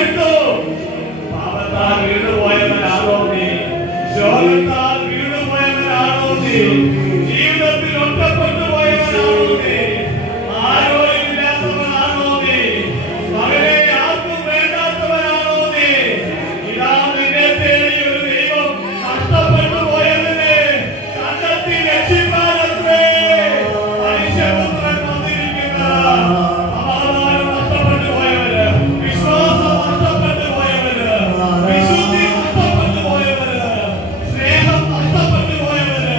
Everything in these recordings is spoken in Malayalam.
വിട്ടു. പാപത്താൽ വീണുപോയവനാണോ നീ? രോഗത്താൽ വീണുപോയവനാണോ നീ? ജീവിതത്തിൽ ഒറ്റപ്പെട്ടു പോയവനാണോ നീ? ആരോഗ്യമില്ലാത്തവനാണോ നീ? മകനെ ആർക്കും വേണ്ടാത്തവനാണോ നീ? ഇതാ നിന്നെ തേടി ഒരു ദൈവം നഷ്ടപ്പെട്ടു പോയതിനെ കണ്ടെത്തി രക്ഷിപ്പാനത്രേ മനുഷ്യപുത്രൻ വന്നിരിക്കുന്നത്. സമാധാനം നഷ്ടപ്പെട്ടു പോയവര്, വിശ്വാസം നഷ്ടപ്പെട്ടു പോയവര്, വിശുദ്ധി നഷ്ടപ്പെട്ടു പോയവര്, സ്നേഹം നഷ്ടപ്പെട്ടു പോയവര്,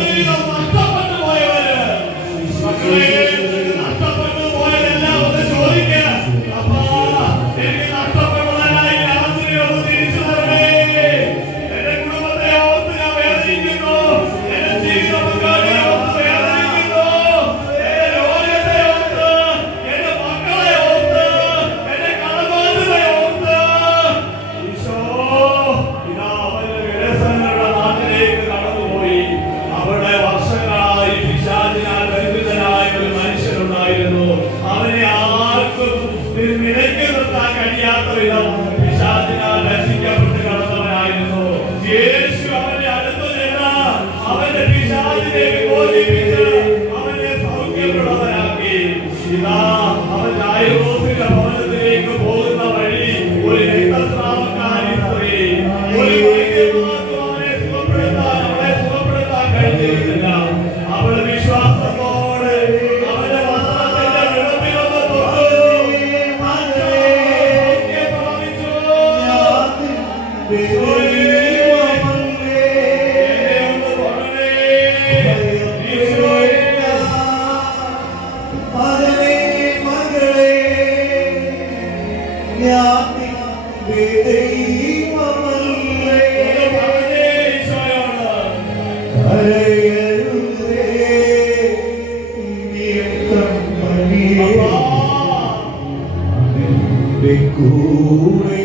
ജീവിതം നഷ്ടപ്പെട്ടു പോയവര്, മക്കളെ നഷ്ടപ്പെട്ടു പോയതെല്ലാം ഒന്ന് ചോദിക്കുക. അപ്പാ എനിക്ക് നഷ്ടപ്പെട്ടതായി രാത്രി ഒന്ന് തിരിച്ചു തരണേ. എന്റെ കുടുംബത്തെ ഓർത്ത് ഞാൻ വേദനിക്കുന്നു. എന്റെ ജീവിത പങ്കാളിയെ ഓർത്ത് വേദനിക്കുന്നു. എന്റെ രോഗത്തെ ഓർത്ത്, എന്റെ മക്കളെ ഓർത്ത്, എന്റെ കടബാധ്യതയെ ഓർത്ത് ഈശോ ഇതാ അവന്റെ വിരസങ്ങളുടെ നാട്ടിലേക്ക് കടന്നുപോയി. അവിടെ വർഷങ്ങളായി പിശാചിനാൽ ബന്ധിതനായ ഒരു മനുഷ്യനുണ്ടായിരുന്നു. അവനെ ആർക്കും നിലയ്ക്ക് നിർത്താൻ കഴിയാത്ത വിധം പിശാചിനാൽ രക്ഷിക്കപ്പെട്ട് കിടന്നവനായിരുന്നു. യേശു അവന്റെ അടുത്ത് ചെന്ന് അവന്റെ പിശാചിനെ വിമോചിപ്പിച്ച് അവനെ സൗഖ്യമുള്ളവനാക്കി. ഇതാ അവൻ യായിറോസിന്റെ ഭവനത്തിലേക്ക് പോകുന്ന വഴി ഒരു രക്തസ്രാവക്കാരി സ്ത്രീ, ഒരു വൈദ്യന്മാർക്കും അവനെ സുഖപ്പെടുത്താൻ കഴിഞ്ഞിരുന്നില്ല. അവൾ വിശ്വാസത്തോടെ അവന്റെ വസ്ത്രത്തിന്റെ വിളമ്പിലൊന്ന് തൊട്ടു. സൗഖ്യം പ്രാപിച്ചു. കൂടെ